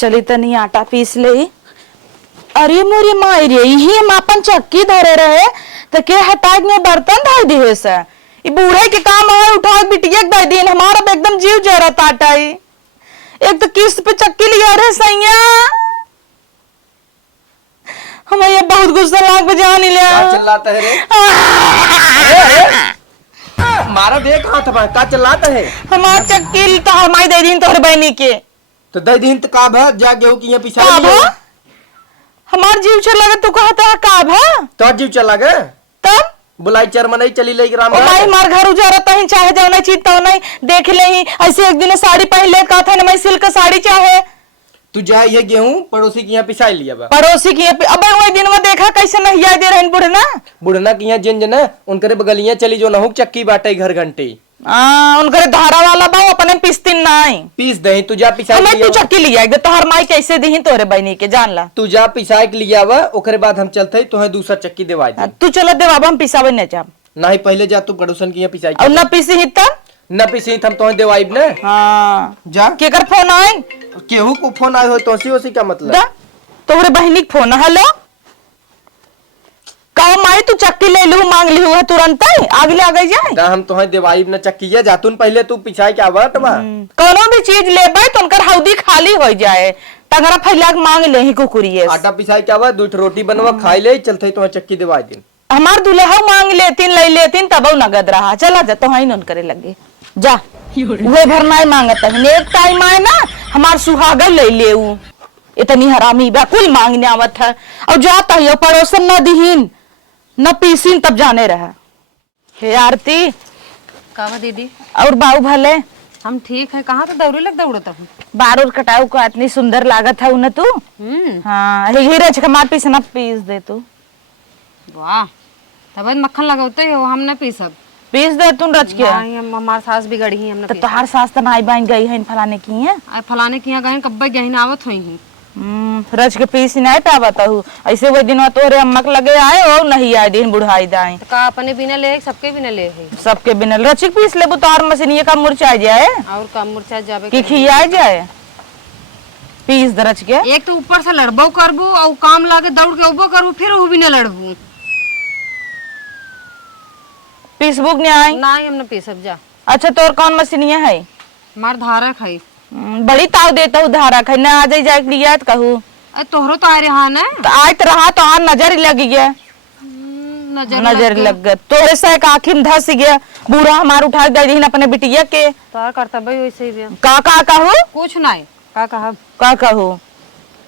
चली तनी आटा पीस ले। अरे मोरी माई रे, यही हम अपन चक्की धरे रहे तो के हटाक में बर्तन धर दिए से। ये बूढ़े के काम है उठा बिटिया के दिन हमारा एकदम जीव जरत आटा। एक तो किस्त पे चक्की लिया रे सैया, हमें ये बहुत गुस्सा लाग बजा नहीं लिया। चिल्लाता है रे? मारा देख हाथ में का चिल्लाता है? हमार चक्की तो हमारी दे दिन तोहरे बहनी के तो दे दिन तो का भा जा गेहूं की यहाँ पिसा हमार जीव चल लगा तू कहता का भा तो जीव चला गए तब बुलाई चरमन चली ले ग्राम माई मार घर उजारता ही चाहे जाओ नहीं चीज तो नहीं देख ले ही ऐसे एक दिन साड़ी पहन ले कहा था मैं सिल्क साड़ी चाहे तू जा ये गेहूं पड़ोसी की यहाँ पिसा लिया बा पड़ोसी की अब वही दिन में देखा कैसे नहीं याद दे रहे बुढ़ना बुढ़ना की यहाँ जिन जना उनके बगलियां चली जो नहुक चक्की बाटे घर घंटे उनके धारा वाला बा अपने पिस्तिन नहीं पीस दही तू जा पिसा तू चक्की लिया तोहर माई कैसे दी तोरे बहनी के जान ला तू जा पिसा के लिया वा ओकरे बाद हम चलते तो दूसरा चक्की देवा तू चलो दे बाबा हम पिसावे नहीं जाब नहीं पहले जा तू पड़ोसन की यहाँ पिसाई और न पीसी ही तब न पिसी हम तो देवाइब ने हाँ जा केकर फोन आए केहू को फोन आए हो तो ओसी का मतलब तोहरे बहनी के फोन हेलो कहो माई तू चक्की ले लू मांग ली हुआ तुरंत आगे आ गई जाए ना हम तो देवाइब न चक्की जातुन पहले तू पिछाई के आवत बा कोनो भी चीज लेबे तो उनकर हौदी खाली हो जाए तगड़ा फैला के मांग ले ही कुकुरिए आटा पिसाई के आवत दूध रोटी बनवा खाई ले चलते तो चक्की देवा दिन हमार दुल्हा मांग लेतीन ले लेतीन तब नगद रहा चला जा तो ही करे लगे जा वे भर नहीं मांगता है एक टाइम आए ना हमार सुहागर ले ले इतनी हरामी बा कुल मांगने आवत है और जाता है पड़ोसन न दीहीन न पीसीन तब जाने रहा। हे आरती कावा दीदी और बाऊ भले हम ठीक है कहाँ तो दौड़े लग दौड़ता हूँ बार और कटाऊ को इतनी सुंदर लागत है उन्हें तू हाँ हीरे कमार पीसना पीस दे तू वाह तब मक्खन लगाते हो हम न पी सब पीस दे तू रच के हमारे सास बिगड़ी ही हमने तो हर सास तो नाई बाई गई है फलाने की है फलाने की यहाँ गए कब्बे गहन आवत हुई रच के पीस नहीं पा बताऊ ऐसे वो दिन तोरे अम्मक लगे आए और नहीं आए दिन बुढ़ाई दाए तो का अपने बिना ले सबके बिना ले है सबके बिना रच पीस ले तो और मशीन का मुरझा जाए और का मुरझा जावे कि खिया जाए पीस दरच के एक तो ऊपर से लड़बो करबू और काम लाके दौड़ के उबो करबू फिर वो भी न लड़बू पीसबुक नहीं आई नहीं हमने पी सब जा अच्छा तोर कौन मशीनिया है मार धारा खाई बड़ी ताव देता हूँ धारा खाई ना आ जाए लिया कहूँ तोहरो तो आ रहा न तो आज तो रहा तो आज नजर लग गया नजर लग गया तोरे से एक आँखी में धस गया बूढ़ा हमार उठा दे दी अपने बिटिया के तार करता भाई वैसे ही का कहूँ कुछ नहीं का कहूँ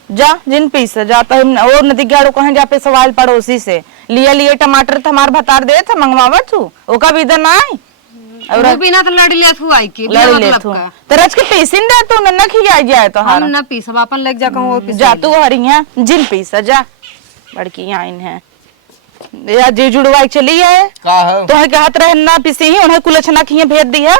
जा जिन पीस जाता है और नदी गाड़ो कहीं जा पे सवाल पड़ोसी से लिए टमाटर हमार भतार दे था मंगवावत तू ओका भी इधर ना आई और बिना तो लड़ लिया तू आई की लड़ ले तू तो रच के पीसिन दे तू न खिया जाए तो हम न पीस अपन लग जा कहूं और जा तू हरिया जिन पीस जा बड़की आइन है या जी जुड़वाई चली है का हो तो के हाथ रह ना पीसी ही उन्हें कुलछना खिए भेज दी है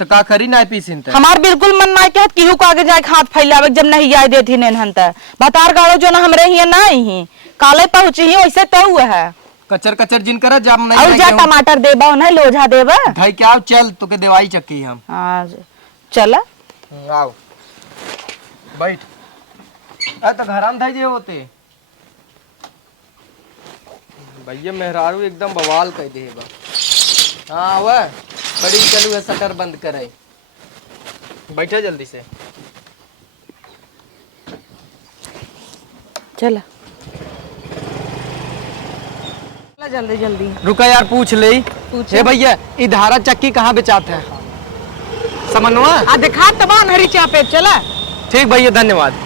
तो का करी ना पीसिन त हमार बिल्कुल मन ना के केहू को आगे जाए हाथ फैलावे जब नहीं याद देती ने हन त बतार गाड़ो जो ना हमरे ही ना ही काले पहुंची ही वैसे तो हुआ है कचर कचर जिन करा जब नहीं और जा टमाटर देबा उन्हें लोझा देबा भाई क्या चल तो के देवाई चक्की हम हां चला आओ बैठ आ तो घराम धाई दे होते भैया मेहरारू एकदम बवाल कह दे बा हां वा बड़ी चलू है शटर बंद करे बैठे जल्दी से चला जल्दी जल्दी रुका यार पूछ ले हे भैया ये धारा चक्की कहाँ बेचाते हैं समन्वा आ दिखा तबान हरी चापे चला ठीक भैया धन्यवाद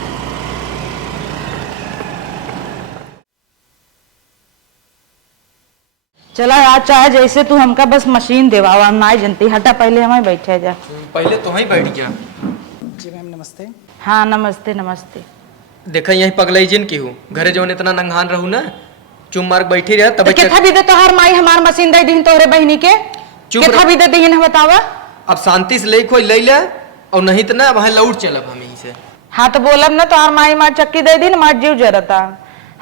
चला आज चाहे जैसे तू हमका बस मशीन देवावा हम ना जनती हटा पहले हमें बैठे जा पहले तो ही बैठ गया जी मैम नमस्ते हाँ नमस्ते नमस्ते देखा यही पगलई जिन की हूँ घरे जो इतना नंगान रहू ना चुम मार्ग बैठी रहे तब केथा भी दे तो हर माई हमार मशीन दे दिन तोरे बहनी के केथा भी दे दीन बतावा अब शांति से ले कोई ले ले और नहीं तो ना वहाँ लौट चलब हम यहीं से हाँ तो बोलब ना तो हर माई मार चक्की दे दी मार जीव जरता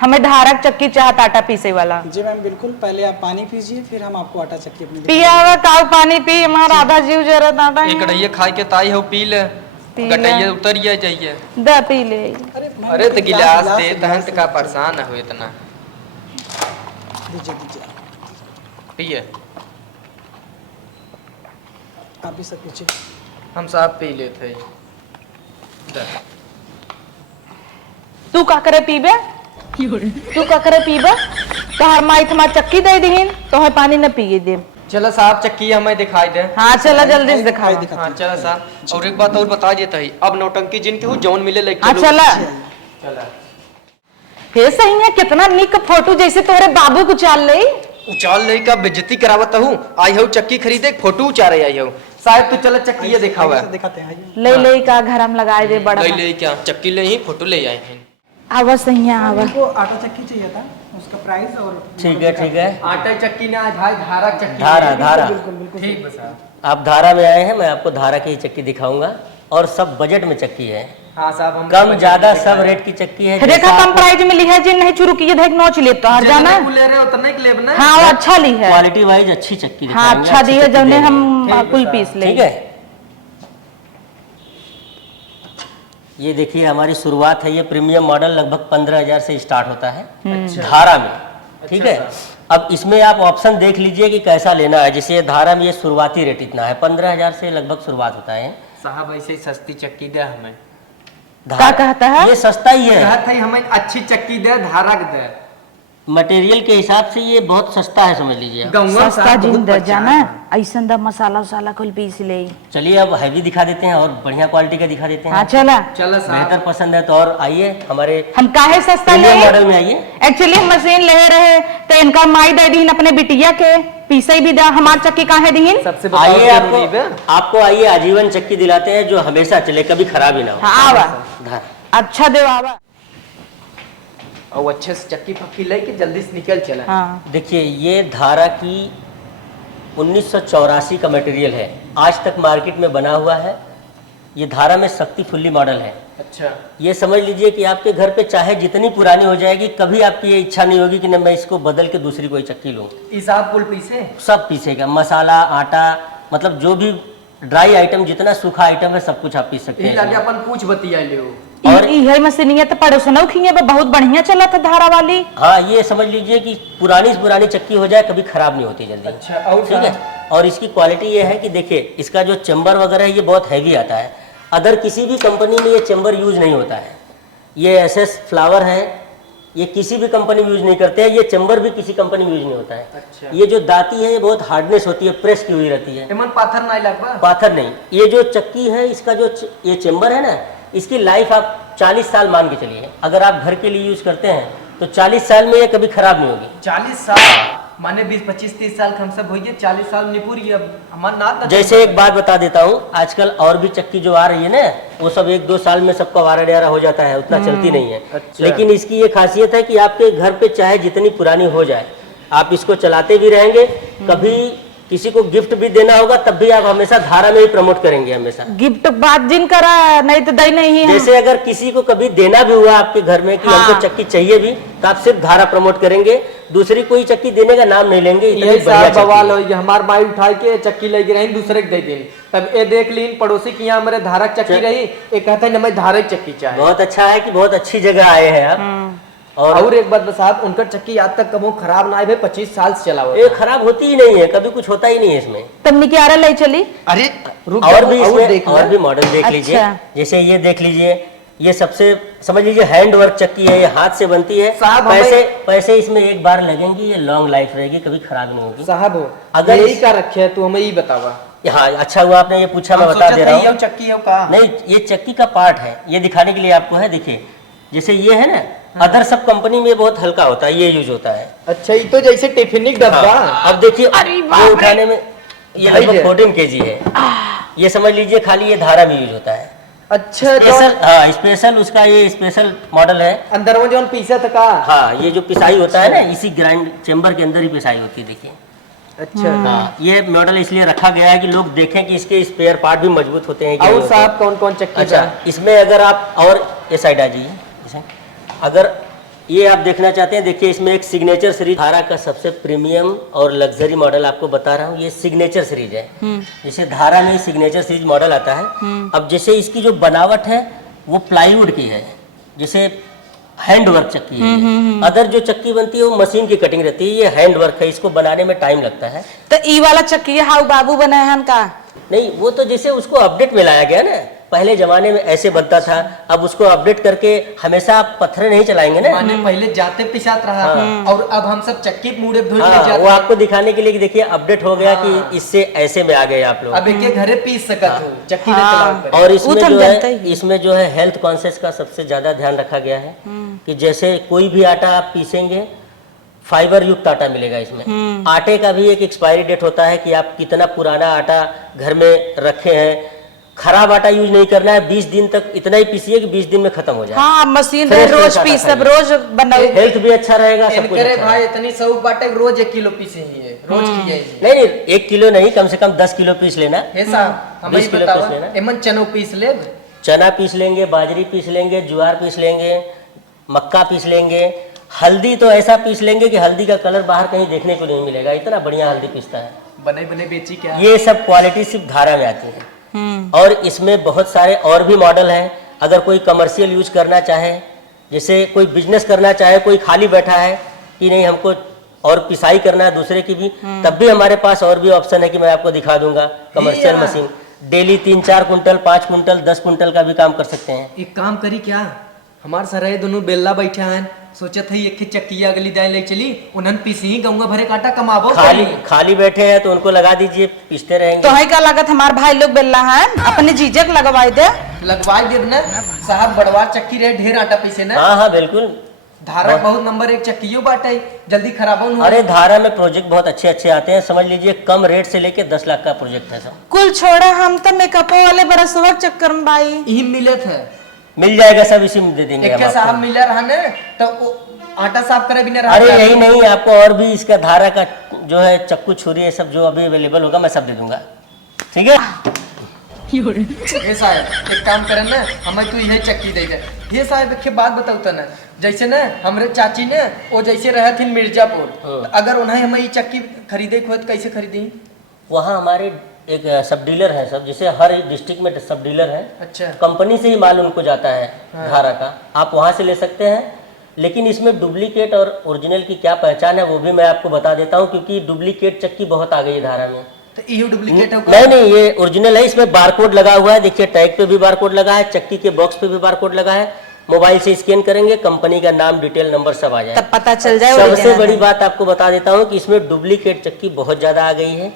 हमें धारक चक्की चाहत आटा पीसे वाला जी मैम बिल्कुल पहले आप पानी पीजिए फिर हम आपको आटा चक्की अपनी पिया हुआ काव पानी पी हमारा आधा जीव जरता एक कढ़ैया खाए के ताई हो पी ले पी ले। गटैया उतरिए जाइए। द पी ले। मैम, अरे तो गिलास दे गिलास तहंत का परेशान है इतना। दीजिए दीजिए, पिए आप भी सब पीछे। हम साहब पी लेते तू का करे पीबे? तू का करे पीबे? तोहर माई थमा चक्की दे दीहिन तोहर पानी न पिए दे। चलो साहब चक्की हमें दिखाई दे। हाँ चला जल्दी से दिखा। हाँ चलो साहब और एक बात और बता देता है अब नौटंकी जिनके हो जौन मिले लेके हाँ चला। चला हे सही है कितना निक फोटो जैसे तोरे बाबू को चाल ले। उचाल ले का बेइज्जती करावत हूँ आई हो चक्की खरीदे फोटो उचारे आई हो साहब तू चलो चक्की ये दिखावा आइए, दिखाते हैं आइए। ले ले का घर हम लगाए दे बड़ा। ले ले क्या चक्की ले ही फोटो ले आए हैं। आवा सही है आवा। हमको ऑटो चक्की चाहिए था, उसका प्राइस और ठीक है आटा चक्की ने आज भाई धारा चक्की धारा ले ली। धारा बिल्कुल बिल्कुल ठीक बस साहब। आप धारा में आए हैं, मैं आपको धारा की ही चक्की दिखाऊंगा और सब बजट में चक्की है। हाँ साहब हम कम ज्यादा सब रेट की चक्की है। देखा जैसा कम आपको प्राइस में ली है जिन नहीं शुरू किए देख नोच ले तो हर जाना। जितने को ले रहे उतने के लेब ना। हाँ वो अच्छा ली है। क्वालिटी वाइज अच्छी चक्की हाँ दिखाएंगे, अच्छा अच्छी दी है चक्की जब देंगे। हम कुल पीस ले। ठीक है, ये देखिए हमारी शुरुआत है, ये प्रीमियम मॉडल लगभग 15,000 से स्टार्ट होता है धारा में। ठीक है, अब इसमें आप ऑप्शन देख लीजिए कि कैसा लेना है। जैसे धारा में ये शुरुआती रेट इतना है, 15,000 से लगभग शुरुआत होता है। साहब ऐसे ही सस्ती चक्की दे हमें। क्या कहता है? ये सस्ता ही है, कहत है हमें अच्छी चक्की दे धारा के दे। मटेरियल के हिसाब से ये बहुत सस्ता है, समझ लीजिए आप। गौवा सस्ता साहब जिन बहुत दे अच्छा जाना है। ऐसा दा मसाला वसाला कुल पीस ले। चलिए अब हैवी दिखा देते हैं और बढ़िया क्वालिटी का दिखा देते हाँ हैं। चला। चलो बेहतर साहब पसंद है तो और आइए हमारे हम काहे सस्ता ले प्रीमियम मॉडल में आइए। एक्चुअली मशीन ले रहे तो इनका माई दे दीन अपने बिटिया के पीसे भी दा हमार चक्की काहे दीन। सबसे बताओ आइए जरूरी बे। आपको आइए आजीवन चक्की दिलाते हैं जो हमेशा चले, कभी खराब ही ना हो। हाँ आवा धारा। अच्छा देव आवा। और अच्छे से चक्की पक्की लेके जल्दी से निकल चला। हाँ देखिए ये धारा की 1984 का मटेरियल है, आज तक मार्केट में बना हुआ है। ये धारा में शक्ति फुल्ली मॉडल है। अच्छा ये समझ लीजिए कि आपके घर पे चाहे जितनी पुरानी हो जाएगी, कभी आपकी ये इच्छा नहीं होगी कि न मैं इसको बदल के दूसरी कोई चक्की लूँ। हिसाब कुल पीसे सब पीसेगा, मसाला आटा मतलब जो भी ड्राई आइटम, जितना सूखा आइटम है सब कुछ आप पीस सकते यही हैं लगे इसमें। अपन पूछ बतिया ले और- यही मशीनिया तो पड़ोसनों खिए बहुत बढ़िया चला था धारा वाली। हाँ ये समझ लीजिए कि पुरानी से पुरानी चक्की हो जाए कभी खराब नहीं होती जल्दी। अच्छा और ठीक है, और इसकी क्वालिटी ये है कि देखिए इसका जो चेम्बर वगैरह है ये बहुत हैवी आता है। अदर किसी भी कंपनी में ये चेम्बर यूज नहीं होता है। ये एसएस फ्लावर है, ये किसी भी कंपनी में यूज नहीं करते हैं। ये चेम्बर भी किसी कंपनी में यूज नहीं होता है। अच्छा। ये जो दाती है ये बहुत हार्डनेस होती है, प्रेस की हुई रहती है, एमन पाथर नहीं लगवा। पाथर नहीं। ये जो चक्की है इसका जो ये चेम्बर है ना, इसकी लाइफ आप 40 साल मान के चलिए। अगर आप घर के लिए यूज करते हैं तो 40 साल में ये कभी खराब नहीं होगी। 40 साल माने 20-25-30 साल हम सब होइए 40 साल निपुर अब हमार ना। जैसे एक बात बता देता हूँ, आजकल और भी चक्की जो आ रही है ना, वो सब 1-2 साल में सबका वारा डेरा हो जाता है, उतना चलती नहीं है। अच्छा। लेकिन इसकी ये खासियत है कि आपके घर पे चाहे जितनी पुरानी हो जाए, आप इसको चलाते भी रहेंगे। कभी किसी को गिफ्ट भी देना होगा तब भी आप हमेशा धारा में ही प्रमोट करेंगे हमेशा। गिफ्ट बात जिन करा नहीं तो दई नहीं है। जैसे अगर किसी को कभी देना भी हुआ आपके घर में कि हाँ। हमको चक्की चाहिए भी, तो आप सिर्फ धारा प्रमोट करेंगे, दूसरी कोई चक्की देने का नाम नहीं लेंगे। इतनी यही बढ़िया साहब चक्की बवाल है। हो हमार माई उठा के चक्की ले रही दूसरे के दे दिन तब ये देख लीन पड़ोसी की यहाँ हमारे धारक चक्की रही ये कहता है मैं धारक चक्की चाहिए। बहुत अच्छा है कि बहुत अच्छी जगह आए हैं आप। और एक बात साहब उनका चक्की आज तक कबो खराब ना है भाई 25 साल से चला हुआ ये खराब होती ही नहीं है, कभी कुछ होता ही नहीं है इसमें। तब निकारा ले चली। अरे रुक और जाओ, भी और इसमें देख और ले। भी मॉडल देख लीजिए। अच्छा। जैसे ये देख लीजिए, ये सबसे समझ लीजिए हैंड वर्क चक्की है, ये हाथ से बनती है। साहब, हमें- पैसे इसमें एक बार लगेंगी, ये लॉन्ग लाइफ रहेगी, कभी खराब नहीं होगी। साहब अगर अगर यही इस- का रखे है तो हमें ही बतावा। हाँ अच्छा हुआ आपने ये पूछा, मैं बता दे रहा हूँ। चक्की है का नहीं, ये चक्की का पार्ट है, ये दिखाने के लिए आपको है। देखिए जैसे ये है ना, अदर सब कंपनी में बहुत हल्का होता है, ये यूज होता है। अच्छा ये तो जैसे टिफिनिक डब्बा। हाँ, अब देखिए अरे बाप ये रे। उठाने में ये भाई लगभग जे। 14 kg है। ये समझ लीजिए खाली ये धारा में यूज होता है। अच्छा स्पेशल, हाँ स्पेशल उसका ये स्पेशल मॉडल है। अंदर में जो पीसा था का। हाँ ये जो पिसाई होता है ना, इसी ग्राइंड चेम्बर के अंदर ही पिसाई होती है। देखिए अच्छा हाँ, ये मॉडल इसलिए रखा गया है कि लोग देखें कि इसके स्पेयर पार्ट भी मजबूत होते हैं कि नहीं और होते। साहब कौन कौन चक्की अच्छा, बा? इसमें अगर आप और ये साइड आ जाइए, जैसे अगर ये आप देखना चाहते हैं, देखिए इसमें एक सिग्नेचर सीरीज धारा का सबसे प्रीमियम और लग्जरी मॉडल आपको बता रहा हूँ। ये सिग्नेचर सीरीज है, जैसे धारा में सिग्नेचर सीरीज मॉडल आता है। अब जैसे इसकी जो बनावट है वो प्लाईवुड की है, जैसे हैंड वर्क चक्की है। अदर जो चक्की बनती है वो मशीन की कटिंग रहती है, ये हैंड वर्क है, इसको बनाने में टाइम लगता है। तो ई वाला चक्की हाउ बाबू बनाए हन का? नहीं, वो तो जैसे उसको अपडेट में लाया गया ना, पहले जमाने में ऐसे बनता था, अब उसको अपडेट करके हमेशा आप पत्थर नहीं चलाएंगे ना। माने पहले जाते पिसात रहा और अब हम सब चक्की मुड़े धोई हाँ, जाते वो आपको दिखाने के लिए कि देखिए अपडेट हो गया कि इससे ऐसे में आ गए आप लोग। अब एक घरे पीस सकत हो, चक्की में चलाओ। और वो इसमें तो हम जो जानते ही है, इसमें जो है हेल्थ कॉन्शियस का सबसे ज्यादा ध्यान रखा गया है कि जैसे कोई भी आटा आप पीसेंगे फाइबर युक्त आटा मिलेगा इसमें। आटे का भी एक एक्सपायरी डेट होता है कि आप कितना पुराना आटा घर में रखे हैं। खराब आटा यूज नहीं करना है, 20 दिन तक इतना ही पीसिए कि 20 दिन में खत्म हो जाए। हाँ मशीन फ्रेश रोज फ्रेश पी आटा सब खाइए। रोज बनाओ। हेल्थ भी अच्छा रहेगा, सब कुछ करे अच्छा भाई रहेगा। इतनी सब बाटे रोज 1 किलो पीसे ही है, रोज की है नहीं नहीं, 1 किलो नहीं, कम से कम 10 किलो पीस लेना। हे साहब हमें 20 किलो बताओ पीस लेना। एमन चनो पीस ले। चना पीस लेंगे, बाजरी पीस लेंगे, ज्वार पीस लेंगे, मक्का पीस लेंगे। हल्दी तो ऐसा पीस लेंगे कि हल्दी का कलर बाहर कहीं देखने को नहीं मिलेगा, इतना बढ़िया हल्दी पीसता है। बने बने बेची क्या? ये सब क्वालिटी सिर्फ धारा में आती है। और इसमें बहुत सारे और भी मॉडल हैं। अगर कोई कमर्शियल यूज करना चाहे, जैसे कोई बिजनेस करना चाहे, कोई खाली बैठा है कि नहीं हमको और पिसाई करना है दूसरे की भी, तब भी हमारे पास और भी ऑप्शन है कि मैं आपको दिखा दूंगा। Commercial machine daily 3-4 quintal, 5 quintal, 10 quintal का भी काम कर सकते हैं। एक काम करी क्या, हमारे सर दोनों बेल्ला बैठे हैं, सोचत है एक चक्किया अगली दाएं ले चली, उन्हन पीसी ही गंगा भरे काटा कमाबो। खाली बैठे हैं तो उनको लगा दीजिए, पीसते रहेंगे। तो है का लागत हमार भाई लोग बेल्ला है, अपने जीजक लगवाई दे। लगवा दे ना साहब, बड़वार चक्की रहे, ढेर आटा पीसे ना। हाँ हाँ बिल्कुल। धारा बहुत नंबर 1 चक्कियों बाटे, जल्दी खराब हो। अरे धारा में प्रोजेक्ट बहुत अच्छे अच्छे आते हैं, समझ लीजिए कम रेट से लेके 10 लाख का प्रोजेक्ट है सब। कुल छोड़ा, हम तो मेकअप वाले बरसवा चक्कर में भाई यही मिलत है, मिल जाएगा सब, इसी में दे देंगे एक हम के आपको। साहब मिला रहा ना तो वो आटा साफ करे बिना रहा। अरे यही नहीं, आपको और भी इसका धारा का जो है चक्कू छुरी ये सब जो अभी अवेलेबल होगा मैं सब दे दूंगा, ठीक है। ये साहब एक काम करे ना, हमें तो यही चक्की दे दे। ये साहब एक बात बताऊ तो ना, जैसे ना हमरे चाची ने वो जैसे रहे थे मिर्जापुर, अगर उन्हें हमें ये चक्की खरीदे को तो कैसे खरीदी? वहाँ हमारे एक सब डीलर है सब, जैसे हर डिस्ट्रिक्ट में सब डीलर है। अच्छा। कंपनी से ही माल उनको जाता है धारा का, आप वहाँ से ले सकते हैं। लेकिन इसमें डुप्लीकेट और ओरिजिनल की क्या पहचान है वो भी मैं आपको बता देता हूँ, क्योंकि डुप्लीकेट चक्की बहुत आ गई है धारा में। तो ये डुप्लीकेट है? नहीं नहीं, ये ओरिजिनल है, इसमें बारकोड लगा हुआ है, देखिए टैग पे भी बारकोड लगा है, चक्की के बॉक्स पे भी बारकोड लगा है। मोबाइल से स्कैन करेंगे, कंपनी का नाम, डिटेल, नंबर सब आ जाए, तब पता चल जाए। सबसे original बड़ी है। बात आपको बता देता हूँ कि इसमें डुप्लीकेट चक्की बहुत ज्यादा आ गई है।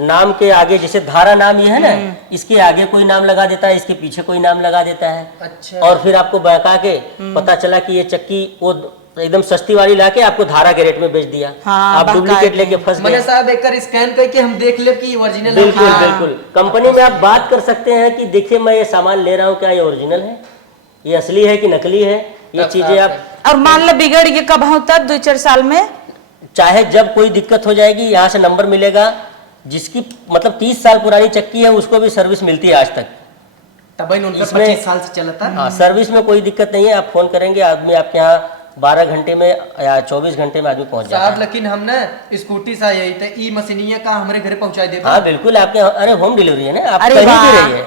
नाम के आगे, जैसे धारा नाम ये है ना, इसके आगे कोई नाम लगा देता है, इसके पीछे कोई नाम लगा देता है। अच्छा। और फिर आपको बहका के पता चला कि ये चक्की वो एकदम सस्ती वाली लाके आपको धारा के रेट में बेच दिया। हाँ, आप डुप्लीकेट लेके फंस मैंने गए। साहब एक स्कैन करके हम देख ले कि ओरिजिनल है। बिल्कुल बिल्कुल, कंपनी में आप बात कर सकते हैं कि देखिए मैं ये सामान ले रहा हूँ, क्या ये ओरिजिनल है, ये असली है कि नकली है, ये चीजें आप। और मान लो बिगड़ गए कब हो, तब 2-4 साल में चाहे जब कोई दिक्कत हो जाएगी, यहाँ से नंबर मिलेगा। जिसकी मतलब 30 साल पुरानी चक्की है उसको भी सर्विस मिलती है आज तक। तब उनका इसमें- 25 साल से चला था। हाँ, सर्विस में कोई दिक्कत नहीं है, आप फोन करेंगे, आदमी आपके यहाँ 12 घंटे में या 24 घंटे में आदमी पहुंच जाता साहब है। लेकिन हम ना स्कूटी से आई तो ई मशीनिया का हमारे घर पहुंचा दे। हाँ बिल्कुल, आपके यहाँ, अरे होम डिलीवरी है ना, आप अरे कहीं भी वाह। रहिए,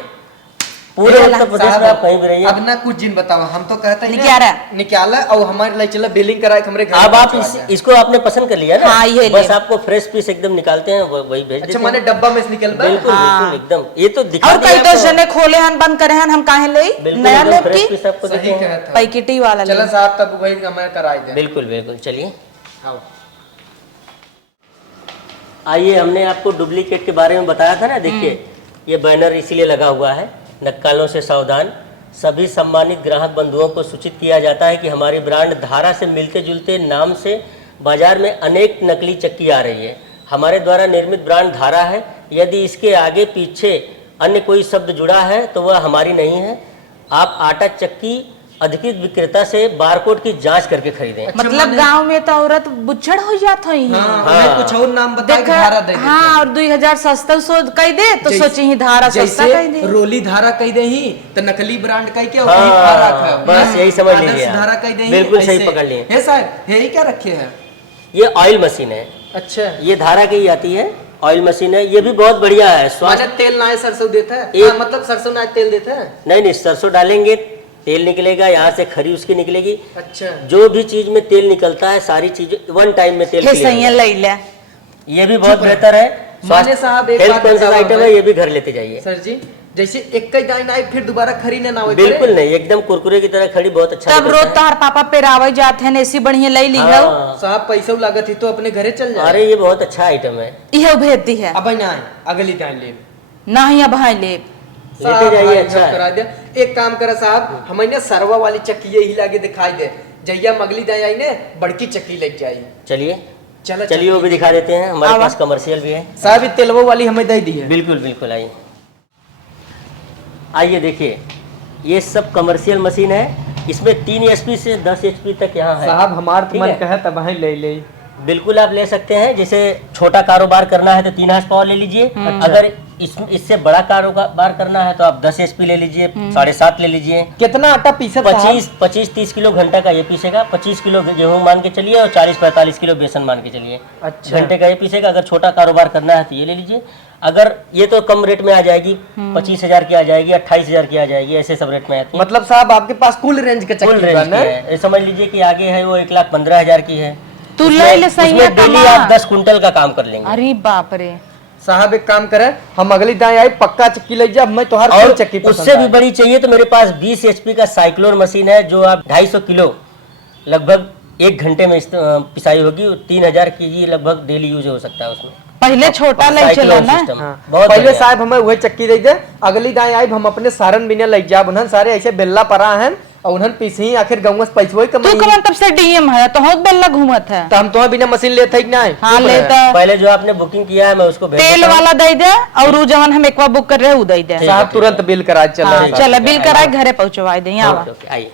पूरे उत्तर प्रदेश में आप कहीं भी रहिए। अब ना कुछ दिन बताओ, हम तो कहते हैं निकाला। निकाला और हमारे लिए चला बिलिंग करा हमारे घर अब आप पहुंचा दिया। इसको आपने पसंद कर लिया ना। हाँ, ये बस ले। आपको फ्रेश पीस एकदम निकालते हैं, वही भेज अच्छा देते मैंने हैं। डब्बा में से निकल बा। बिल्कुल हाँ। बिल्कुल एकदम, ये तो दिखा और दिया कई तो आपको। जने खोले हन, बंद करे हन, हम काहे ले बिल्कुल नया एकदम लेप फ्रेश की पीस आपको सही देते हैं। कहा था। पैकेटी वाला ले। चला साहब तब वही हमें कराई दे। बिल्कुल बिल्कुल, चलिए आओ। आइए, हमने आपको डुप्लीकेट के बारे में बताया था ना। देखिए ये बैनर इसीलिए लगा हुआ है, नक्कालों से सावधान। सभी सम्मानित ग्राहक बंधुओं को सूचित किया जाता है कि हमारी ब्रांड धारा से मिलते जुलते नाम से बाजार में अनेक नकली चक्की आ रही है। हमारे द्वारा निर्मित ब्रांड धारा है, यदि इसके आगे पीछे अन्य कोई शब्द जुड़ा है तो वह हमारी नहीं है। आप आटा चक्की अधिकृत विक्रेता से बारकोड की जांच करके खरीदें। मतलब गांव में तो औरत बुच्छड़ हो जात हो हाँ, कुछ और नाम बता के धारा दे देते। हाँ, और 2000 सस्ता सो कह दे तो सोची ही धारा सस्ता कह दे। जैसे रोली धारा कह दे ही तो नकली ब्रांड कह के हाँ, बस यही समझ लीजिए आप। धारा कह दे ही, बिल्कुल सही ऐसे। पकड़ लिए। हे साहब यही क्या रखे हैं? ये ऑयल मशीन है, अच्छा, ये धारा की ही आती है, ऑयल मशीन है। ये भी बहुत बढ़िया है। स्वास्थ्य माने तेल ना है सरसों देता है? एक- हाँ, मतलब सरसों ना तेल देता है? नहीं नहीं, सरसों डालेंगे तेल निकलेगा, यहाँ से खरी उसकी निकलेगी। अच्छा, जो भी चीज में तेल निकलता है सारी चीज वन टाइम में तेल हे clear सही हो ले ले। ये भी बहुत बेहतर है। माने साहब एक हेल्थ बात कॉन्शियस बताओ आइटम हमें। है, ये भी घर लेते जाइए। सर जी जैसे एक कई दाइन आई फिर दोबारा खरी ना हो बिल्कुल नहीं, एकदम कुरकुरे की तरह खड़ी, बहुत अच्छा तब निकलता रोज है। तार पापा पेरावे जाते हैं, ऐसी बढ़िया ले ली है। हाँ। साहब पैसा लागत ही तो अपने घरे चल जाए। अरे ये बहुत अच्छा आइटम है, यह भेजती है अब ना आए अगली दाइन ले ना ही अब हाय ले। लेते जाइए। अच्छा करा है। दे। एक काम करा साहब, हमें ना सरवा वाली चक्की यही लागे दिखाई दे, जैया मगली दाई आई ने बड़की चक्की लग जाई। चलिए चलो चलिए, वो भी दिखा देते हैं, हमारे आवा। पास कमर्शियल भी है। साहब ये तेलवो वाली हमें दे दी है। बिल्कुल बिल्कुल, आइए आइए देखिए, ये सब कमर्शियल मशीन है। इसमें 3 HP से 10 HP तक यहाँ है। साहब हमार तो ठीक मन है। कहे तब वहीं ले ले। बिल्कुल आप ले सकते हैं। जैसे छोटा कारोबार करना है तो 3 हार्स पावर ले लीजिए। अगर इससे बड़ा कारोबार करना है तो आप 10 HP ले लीजिए, 7.5 ले लीजिए। कितना आटा पीसे 25-30 किलो घंटा का ये पीसेगा। 25 किलो गेहूं मान के चलिए और 40-45 किलो बेसन मान के चलिए। अच्छा। घंटे का ये पीसेगा। अगर छोटा कारोबार करना है तो ये ले लीजिए। अगर ये तो कम रेट में आ जाएगी, 25,000 की आ जाएगी, 28,000 की आ जाएगी, ऐसे सब रेट में आती है। मतलब साहब आपके पास कुल रेंज के फुल चक्की रेंज बा की ना? है। ये समझ लीजिए कि आगे है वो 1,15,000 की है। तू उसमें- ले ले सही उसमें है डेली कमा। आप 10 कुंटल का काम कर लेंगे। अरे बाप रे। साहब एक काम करे, हम अगली दाई आई पक्का चक्की ले जा, मैं तोहार और फुल चक्की पसंद उससे भी आए। बड़ी चाहिए तो मेरे पास 20 HP का साइक्लोन मशीन है, जो आप 250 किलो लगभग 1 घंटे में पिसाई होगी। 3000 kg लगभग डेली यूज हो सकता है उसमें। पहले छोटा ले चला साइक्लोन ना। सिस्टम हाँ। बहुत पहले बढ़िया। साहब हमें वही चक्की दे दे, अगली दाई आई हम अपने सारन बिना लग जा, उन्हन सारे ऐसे बेल्ला परा हैं और उन्हन पीसी आखिर गाँव से पैसा तू कमाई। कमन तब से डीएम है तो बहुत बेल्ला घूमत है। तो हम तो बिना मशीन लेते ही ना। हाँ ले तो पहले जो आपने बुकिंग किया है मैं उसको भेज तेल देता हूँ। वाला दे दे और उ जवन हम एक बुक कर रहे उ दे दे। ठीक है, साहब ठीक है। तुरंत बिल करा चल। हाँ चल बिल कराए घरे पहुंचवा दे। यहाँ ओके, ओके, आइए।